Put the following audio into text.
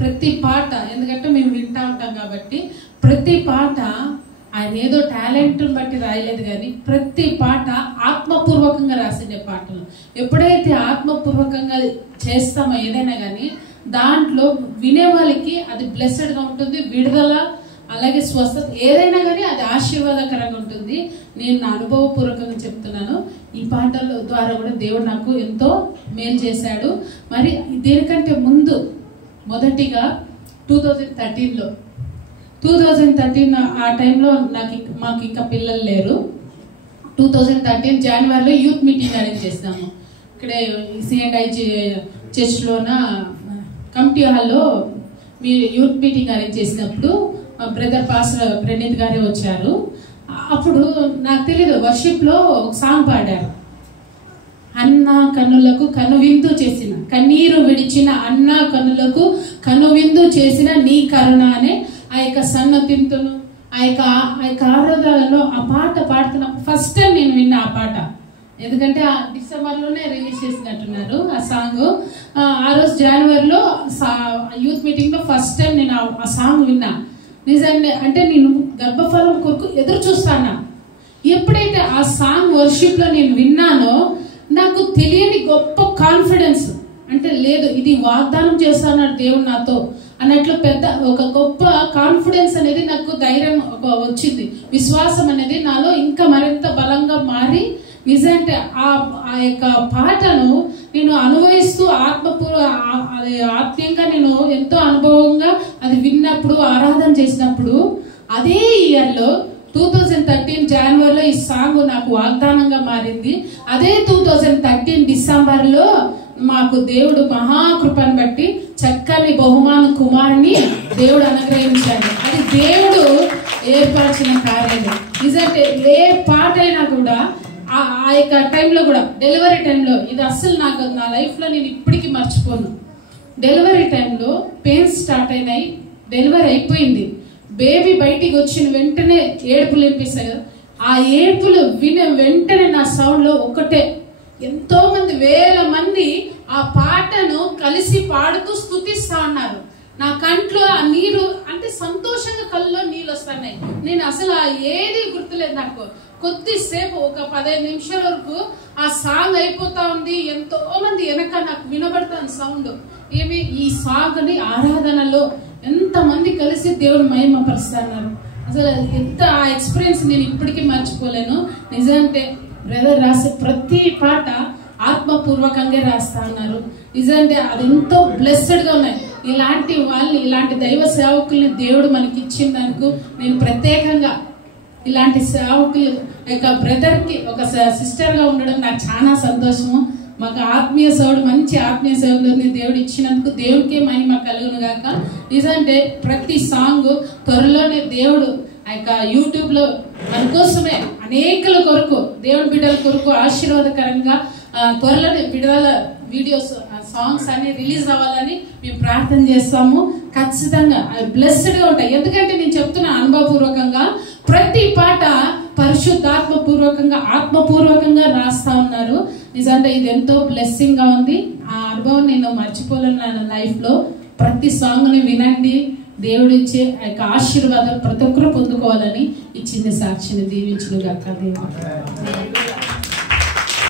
ప్రతి పాట ఎందుకంటే మేము వింటా ఉంటాం కాబట్టి ప్రతి పాట ఆయన ఏదో టాలెంట్ బట్టి రాయలేదు కానీ ప్రతి పాట ఆత్మపూర్వకంగా రాసిండే పాటలు. ఎప్పుడైతే ఆత్మపూర్వకంగా చేస్తామో ఏదైనా కానీ దాంట్లో వినే వాళ్ళకి అది బ్లెస్సెడ్గా ఉంటుంది, విడుదల అలాగే స్వస్థత ఏదైనా కానీ అది ఆశీర్వాదకరంగా ఉంటుంది. నేను నా అనుభవపూర్వకంగా చెప్తున్నాను. ఈ పాటల ద్వారా కూడా దేవుడు నాకు ఎంతో మేలు చేశాడు. మరి దీనికంటే ముందు మొదటిగా 2013 ఆ టైంలో మాకు ఇంకా పిల్లలు లేరు. 2013 జనవరిలో యూత్ మీటింగ్ అరేంజ్ చేసినాము. ఇక్కడే సిఎండ్ఐ చర్చ్లోన కమిటీ హాల్లో మీరు యూత్ మీటింగ్ అరేంజ్ చేసినప్పుడు బ్రదర్ పాస్టర్ ప్రణీత్ గారే వచ్చారు. అప్పుడు నాకు తెలియదు, వర్షిప్లో ఒక సాంగ్ పాడారు. అన్న కన్నులకు కనువిందు చేసిన, కన్నీరు విడిచిన అన్న కన్నులకు కనువిందు చేసిన నీ కరుణ అనే ఆ యొక్క సన్నతింతును ఆ యొక్క ఆరాధనలో ఆ పాట పాడుతున్నప్పుడు ఫస్ట్ టైం నేను విన్నా ఆ పాట. ఎందుకంటే ఆ డిసెంబర్లోనే రిలీజ్ చేసినట్టున్నారు ఆ సాంగ్. ఆ రోజు జనవరిలో యూత్ మీటింగ్లో ఫస్ట్ టైం నేను ఆ సాంగ్ విన్నా. నిజంగా అంటే నేను గర్భఫలం కొరకు ఎదురు చూస్తాను. ఎప్పుడైతే ఆ సాంగ్ వర్షిప్లో నేను విన్నానో నాకు తెలియని గొప్ప కాన్ఫిడెన్స్, అంటే లేదు ఇది వాగ్దానం చేస్తాడు దేవుడు నాతో అన్నట్లు పెద్ద ఒక గొప్ప కాన్ఫిడెన్స్ అనేది నాకు ధైర్యం వచ్చింది. విశ్వాసం అనేది నాలో ఇంకా మరింత బలంగా మారి నిజంటే ఆ యొక్క పాటను నేను అనుభవిస్తూ ఆత్మీయంగా నేను ఎంతో అనుభవంగా అది విన్నప్పుడు ఆరాధన చేసినప్పుడు అదే ఇయర్లో 2013 జనవరిలో ఈ సాంగ్ నాకు వాగ్దానంగా మారింది. అదే 2013 డిసెంబర్లో మాకు దేవుడు మహాకృపను బట్టి చక్కని బహుమాన కుమారుని దేవుడు అనుగ్రహించాడు. అది దేవుడు ఏర్పరిచిన కార్యం. నిజంటే ఏ పాట అయినా కూడా ఆ యొక్క టైంలో కూడా డెలివరీ టైంలో ఇది అస్సలు నాకు నా లైఫ్లో నేను ఇప్పటికీ మర్చిపోను. డెలివరీ టైంలో పెయిన్స్ స్టార్ట్ అయినాయి, డెలివరీ అయిపోయింది. బేబీ బయటికి వచ్చిన వెంటనే ఏడుపులు వినిపిస్తాయి కదా, ఆ ఏడుపులు వినే వెంటనే నా సౌండ్లో ఒకటే ఎంతో మంది వేల మంది ఆ పాటను కలిసి పాడుతూ స్తుతిస్తా ఉన్నారు. నా కంట్లో ఆ నీరు అంటే సంతోషంగా కళ్ళలో నీళ్ళు వస్తున్నాయి. నేను అసలు ఏది గుర్తులేదు నాకు. కొద్దిసేపు ఒక 15 నిమిషాల వరకు ఆ సాంగ్ అయిపోతా ఉంది. ఎంతో మంది వెనక నాకు వినబడతాను సౌండ్. ఏమి ఈ సాంగ్ని ఆరాధనలో ఎంత మంది కలిసి దేవుని మహిమపరుస్తున్నారు. అసలు ఎంత ఆ ఎక్స్పీరియన్స్ నేను ఇప్పటికీ మర్చిపోలేను. నిజంటే బ్రదర్ రాసే ప్రతి పాట ఆత్మపూర్వకంగా రాస్తా ఉన్నారు. నిజంటే అది ఎంతో బ్లెస్సెడ్ గా ఉన్నాయి. ఇలాంటి వాళ్ళని ఇలాంటి దైవ సేవకుల్ని దేవుడు మనకి ఇచ్చిందనుకు నేను ప్రత్యేకంగా ఇలాంటి సేవకులు యొక్క బ్రదర్ కి ఒక సిస్టర్ గా ఉండడం నాకు చాలా సంతోషము. మాకు ఆత్మీయ సేవడు మంచి ఆత్మీయ సేవకుని దేవుడు ఇచ్చినందుకు దేవుడికే మహిమ కలుగును గాక. నిజంటే ప్రతి సాంగ్ త్వరలోనే దేవుడు ఆ యొక్క యూట్యూబ్ లో మన కోసమే అనేకల కొరకు దేవుడి బిడ్డల కొరకు ఆశీర్వాదకరంగా త్వరలోనే విడుదల వీడియోస్ సాంగ్స్ అన్ని రిలీజ్ అవ్వాలని మేము ప్రార్థన చేస్తాము. ఖచ్చితంగా అవి బ్లెస్డ్ గా ఉంటాయి. ఎందుకంటే నేను చెప్తున్నా అనుభవపూర్వకంగా ప్రతి పాట పరిశుద్ధాత్మపూర్వకంగా ఆత్మపూర్వకంగా రాస్తా ఉన్నారు. నిజంగా ఇది ఎంతో బ్లెస్సింగ్ గా ఉంది. ఆ అనుభవం నేను మర్చిపోలేను నా లైఫ్ లో. ప్రతి సాంగ్ ని వినండి, దేవుడు ఇచ్చే ఆ యొక్క ఆశీర్వాదాలు ప్రతి ఒక్కరూ పొందుకోవాలని ఈ చిన్న సాక్షిని దీవించును గాక.